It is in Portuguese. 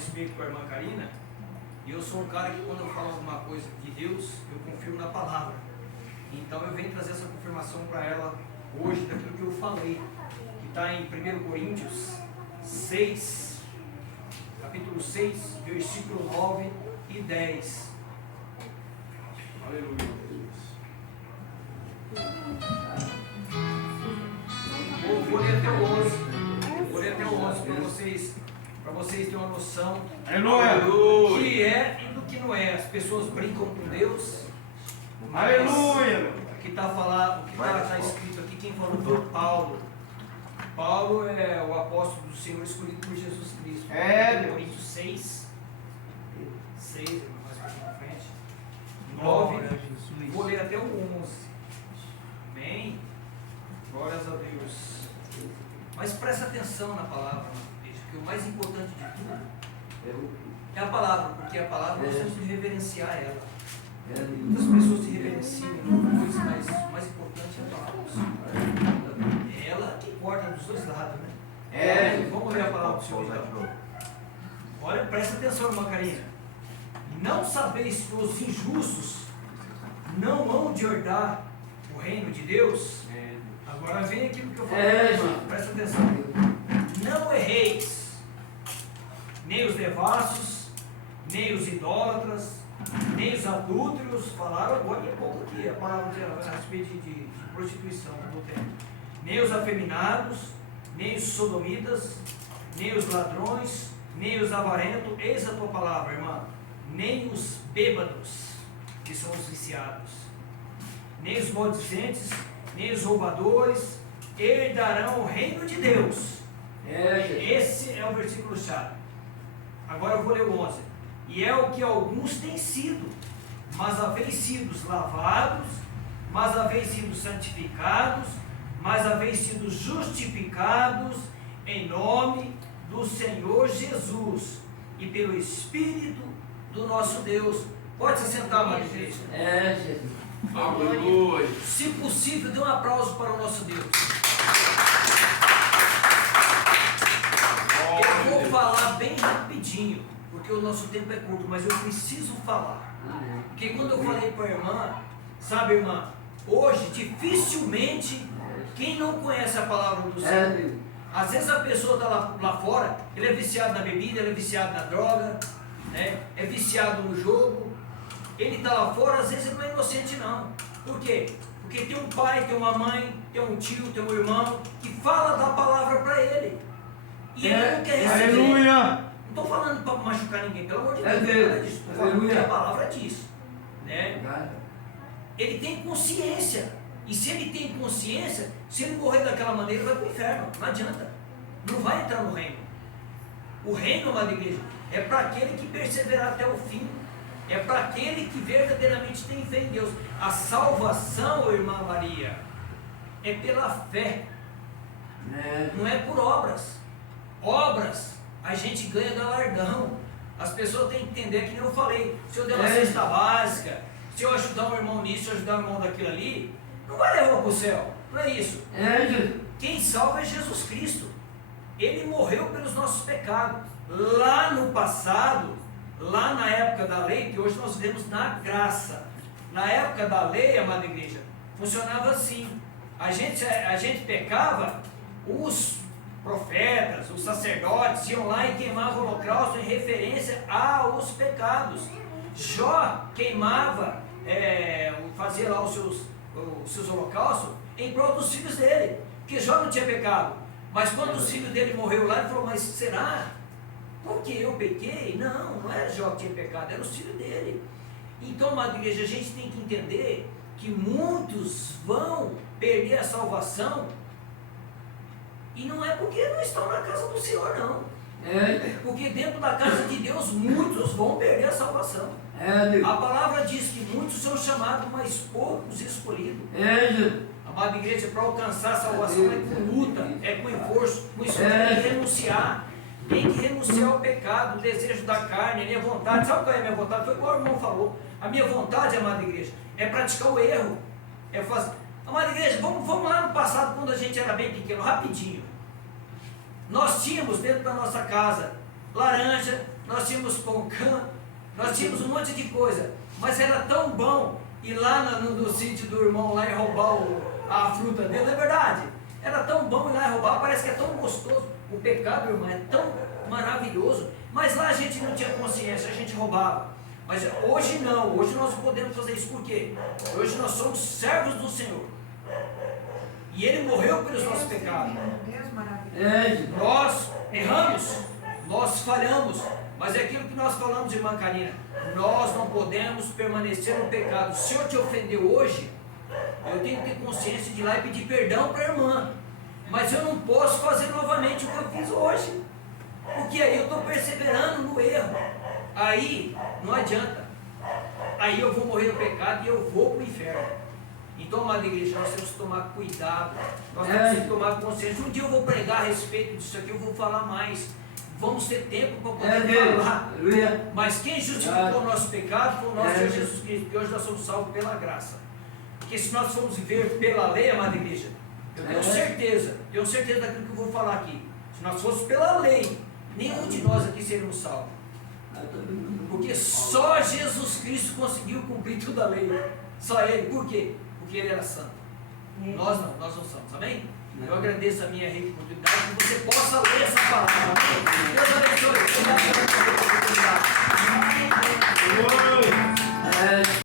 respeito com a irmã Karina, e eu sou um cara que quando eu falo alguma coisa de Deus, eu confirmo na palavra. Então eu venho trazer essa confirmação para ela hoje daquilo que eu falei, que está em 1 Coríntios 6, capítulo 6, versículo 9 e 10. Aleluia. Vou ler até o 11. Vou ler até o 11 para vocês terem uma noção do que é e do que não é. As pessoas brincam com Deus. Aleluia! Aqui está falando, o que está escrito aqui, quem falou foi Paulo. Paulo é o apóstolo do Senhor escolhido por Jesus Cristo. Coríntios 6, mais para frente. 9, vou ler até o 11. Amém? Glórias a Deus. Mas presta atenção na palavra, que o mais importante de tudo é a palavra, porque a palavra nós temos que reverenciar ela. Muitas pessoas se reverenciam em coisas, mas o mais importante é a palavra. É ela que corta dos dois lados, né? Vamos ler a palavra do Senhor então. Olha, presta atenção, irmã Karina. Não sabeis que os injustos não hão de herdar o reino de Deus? Agora vem aquilo que eu falei, presta atenção. Não erreis, nem os devassos, nem os idólatras, nem os adúlteros, falaram agora em pouco aqui, a palavra a respeito de prostituição, nem os afeminados, nem os sodomitas, nem os ladrões, nem os avarentos, eis a tua palavra, irmã, nem os bêbados, que são os viciados, nem os maldizentes, nem os roubadores herdarão o reino de Deus. Esse é o versículo chave. Agora eu vou ler o 11. E é o que alguns têm sido, mas haveis sido lavados, mas haveis sido santificados, mas haveis sido justificados em nome do Senhor Jesus e pelo Espírito do nosso Deus. Pode se sentar, amado igreja. Jesus. Aleluia. Se possível, dê um aplauso para o nosso Deus. Eu vou falar bem rapidinho, porque o nosso tempo é curto, mas eu preciso falar. Porque quando eu falei para a irmã, sabe, irmã, hoje dificilmente quem não conhece a palavra do Senhor, às vezes a pessoa está lá fora, ele é viciado na bebida, ele é viciado na droga, né? É viciado no jogo. Ele está lá fora, às vezes ele não é inocente não. Por quê? Porque tem um pai, tem uma mãe, tem um tio, tem um irmão que fala da palavra para ele. E ele não quer receber. Aleluia! Não estou falando para machucar ninguém, pelo amor de Deus, não é nada disso. Estou falando que a palavra diz. Né? Ele tem consciência. E se ele tem consciência, se ele morrer daquela maneira, vai para o inferno. Não adianta. Não vai entrar no reino. O reino, amada igreja, é para aquele que perseverar até o fim. É para aquele que verdadeiramente tem fé em Deus. A salvação, irmã Maria, é pela fé. Não é por obras. Obras, a gente ganha galardão. As pessoas têm que entender que nem eu falei. Se eu der uma cesta básica, se eu ajudar um irmão nisso, se eu ajudar um irmão daquilo ali, não vai levar para o céu. Não é isso. Quem salva é Jesus Cristo. Ele morreu pelos nossos pecados. Lá no passado, lá na época da lei, que hoje nós vemos na graça. Na época da lei, amada igreja, funcionava assim. A gente pecava, os profetas, os sacerdotes iam lá e queimavam o holocausto em referência aos pecados. Jó queimava, fazia lá os seus holocaustos em prol dos filhos dele, porque Jó não tinha pecado. Mas quando os filhos dele morreu lá, ele falou, mas será? Porque eu pequei? Não era Jó que tinha pecado, era o filho dele. Então, amada igreja, a gente tem que entender que muitos vão perder a salvação, e não é porque não estão na casa do Senhor, não. Porque dentro da casa de Deus, muitos vão perder a salvação. A palavra diz que muitos são chamados, mas poucos escolhidos. Amada igreja, para alcançar a salvação é com luta, é com esforço, tem que renunciar. Tem que renunciar ao pecado, o desejo da carne, a minha vontade. Sabe qual é a minha vontade? Foi igual o irmão falou. A minha vontade, amada igreja, é praticar o erro. É fazer. Amada igreja, vamos lá no passado, quando a gente era bem pequeno, rapidinho. Nós tínhamos dentro da nossa casa laranja, nós tínhamos pão-cã, nós tínhamos um monte de coisa, mas era tão bom ir lá no sítio do irmão lá e roubar a fruta dele, não é verdade? Era tão bom ir lá e roubar, parece que é tão gostoso. O pecado, irmão, é tão maravilhoso, mas lá a gente não tinha consciência, a gente roubava. Mas hoje não, hoje nós podemos fazer isso, por quê? Hoje nós somos servos do Senhor. E Ele morreu pelos nossos pecados. Nós erramos, nós falhamos, mas é aquilo que nós falamos, irmã Karina, nós não podemos permanecer no pecado. Se eu te ofendeu hoje, eu tenho que ter consciência de ir lá e pedir perdão para a irmã, mas eu não posso fazer novamente o que eu fiz hoje, porque aí eu estou perseverando no erro, aí não adianta, aí eu vou morrer no pecado e eu vou para o inferno. Então, amada igreja, nós temos que tomar cuidado, nós temos que tomar consciência. Um dia eu vou pregar a respeito disso aqui, eu vou falar mais, vamos ter tempo para poder falar, mas quem justificou o nosso pecado foi o nosso Senhor Jesus Cristo, porque hoje nós somos salvos pela graça. Porque se nós formos viver pela lei, amada igreja, eu tenho certeza daquilo que eu vou falar aqui, se nós fossemos pela lei, nenhum de nós aqui seríamos salvos, porque só Jesus Cristo conseguiu cumprir toda a lei, só Ele. Por quê? Porque Ele era santo. Nós não somos, amém? Eu agradeço a minha oportunidade, que você possa ler essa palavra. Deus abençoe. Obrigado pela oportunidade.